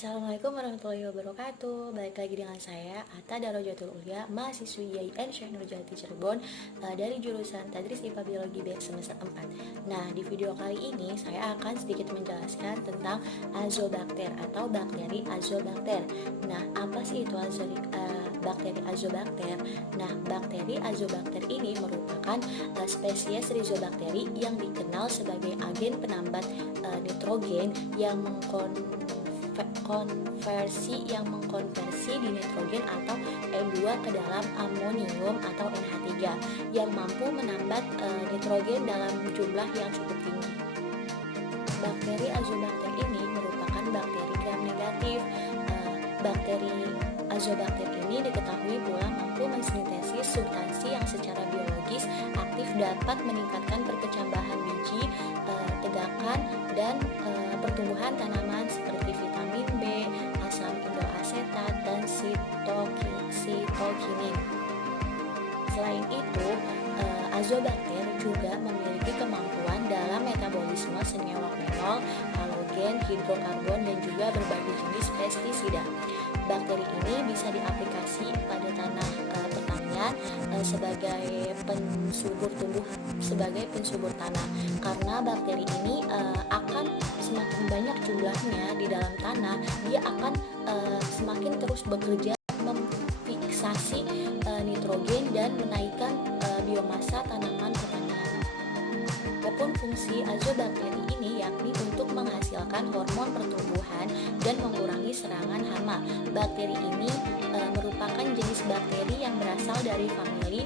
Assalamualaikum warahmatullahi wabarakatuh. Balik lagi dengan saya Atta Darojatul Ulia, mahasiswi IAIN Syekh Nurjati Cirebon dari jurusan Tadris IPA Biologi B semester 4. Nah, di video kali ini saya akan sedikit menjelaskan tentang azobakter atau bakteri azobakter. Nah, apa sih itu bakteri azobakter? Nah, bakteri azobakter ini merupakan spesies Rhizobakteri yang dikenal sebagai agen penambat nitrogen yang mengkonversi dinitrogen atau N2 ke dalam amonium atau NH3 yang mampu menambat nitrogen dalam jumlah yang cukup tinggi. Bakteri azobakter ini merupakan bakteri gram negatif. Bakteri azobakter ini diketahui pula mampu mensintesis substansi yang secara biologis aktif dapat meningkatkan perkecambahan biji, tegakan, dan pertumbuhan tanaman seperti vitamin B, asam indoasetat, dan sitokinin. Selain itu, azobakter juga memiliki kemampuan dalam metabolisme senyawa fenol, halogen, hidrokarbon, dan juga berbagai jenis pestisida. Bakteri ini bisa diaplikasi pada tanah pertanian sebagai pensubur tanah, karena bakteri ini akan semakin banyak jumlahnya di dalam tanah, dia akan semakin terus bekerja memfiksasi nitrogen dan menaikkan biomasa tanaman pertanian. Adapun fungsi azobakteri ini yakni untuk menghasilkan hormon pertumbuhan dan mengurangi serangan hama. Bakteri ini merupakan jenis bakteri yang berasal dari famili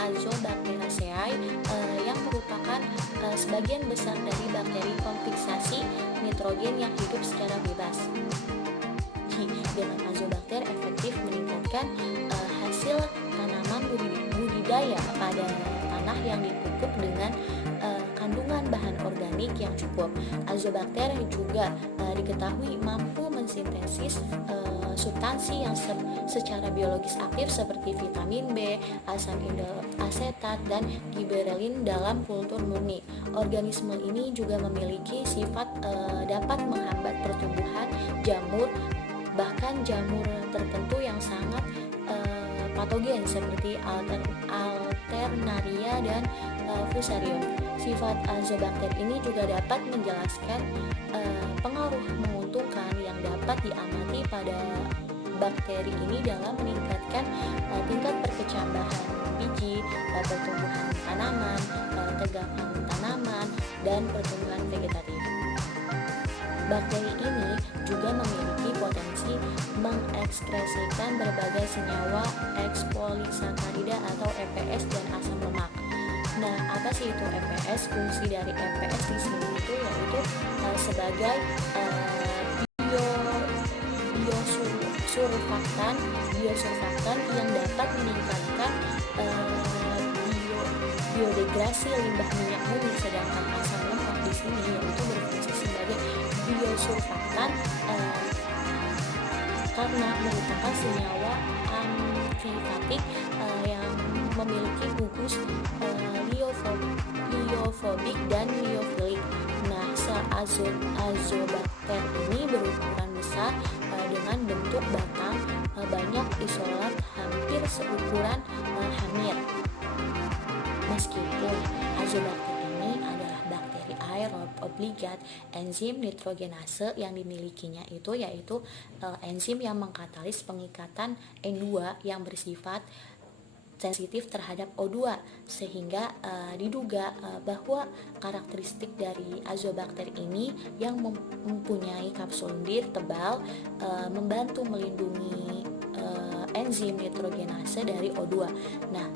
Azobacteraceae yang merupakan sebagian besar dari bakteri pemfiksasi nitrogen yang hidup secara bebas. Dengan azobakter efektif meningkatkan hasil tanaman budidaya pada tanah yang dipupuk dengan kandungan bahan organik yang cukup. Azobakter juga diketahui mampu mensintesis substansi yang secara biologis aktif seperti vitamin B, asam indoasetat, dan giberelin dalam kultur murni. Organisme ini juga memiliki sifat dapat menghambat pertumbuhan jamur, bahkan jamur tertentu yang sangat patogen seperti Alternaria dan Fusarium. Sifat azobakter ini juga dapat menjelaskan pengaruh menguntungkan yang dapat diamati pada bakteri ini dalam meningkatkan tingkat perkecambahan biji, pertumbuhan tanaman, tegakan tanaman, dan pertumbuhan vegetatif. Bakteri ini juga memiliki potensi mengekskresikan berbagai senyawa ekspolisakarida atau EPS dan asam lemak. Nah, apa sih itu EPS? Fungsi dari EPS di sini itu yaitu sebagai biosurfaktan yang dapat meningkatkan biodegrasi limbah minyak bumi, sedangkan asam lemak di sini yaitu berfungsi sebagai biosurfaktan karena merupakan senyawa amfifatik yang memiliki gugus liofobik dan liofilik. Nah, sel azobakter ini berukuran besar dengan bentuk batang banyak isolat hampir seukuran hamir. Meskipun azobakter ini adalah bakteri aerob obligat, enzim nitrogenase yang dimilikinya yaitu enzim yang mengkatalis pengikatan N2 yang bersifat sensitif terhadap O2, sehingga diduga bahwa karakteristik dari azobakter ini yang mempunyai kapsul lendir tebal membantu melindungi enzim nitrogenase dari O2. Nah,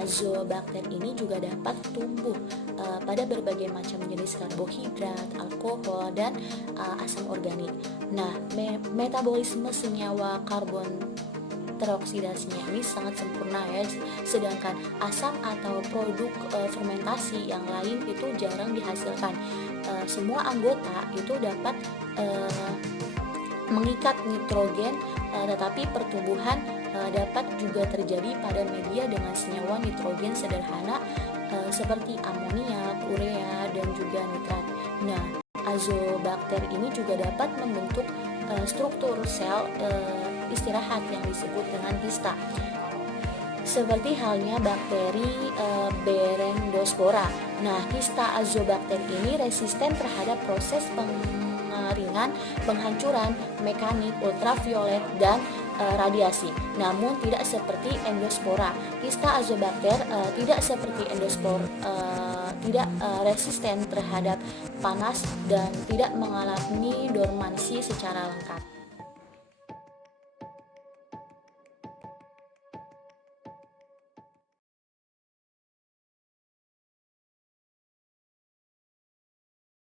azobakter ini juga dapat tumbuh pada berbagai macam jenis karbohidrat, alkohol, dan asam organik. Nah, metabolisme senyawa karbon teroksidasinya ini sangat sempurna ya, sedangkan asam atau produk fermentasi yang lain itu jarang dihasilkan. Semua anggota itu dapat mengikat nitrogen, tetapi pertumbuhan dapat juga terjadi pada media dengan senyawa nitrogen sederhana seperti amonia, urea, dan juga nitrat. Nah, azobakter ini juga dapat membentuk struktur sel istirahat yang disebut dengan hista. Seperti halnya bakteri Berendospora. Nah, hista azobakter ini resisten terhadap proses pengeringan, penghancuran mekanik, ultraviolet, dan radiasi. Namun tidak seperti endospora. Hista azobakter tidak seperti endospora, tidak resisten terhadap panas dan tidak mengalami dormansi secara lengkap.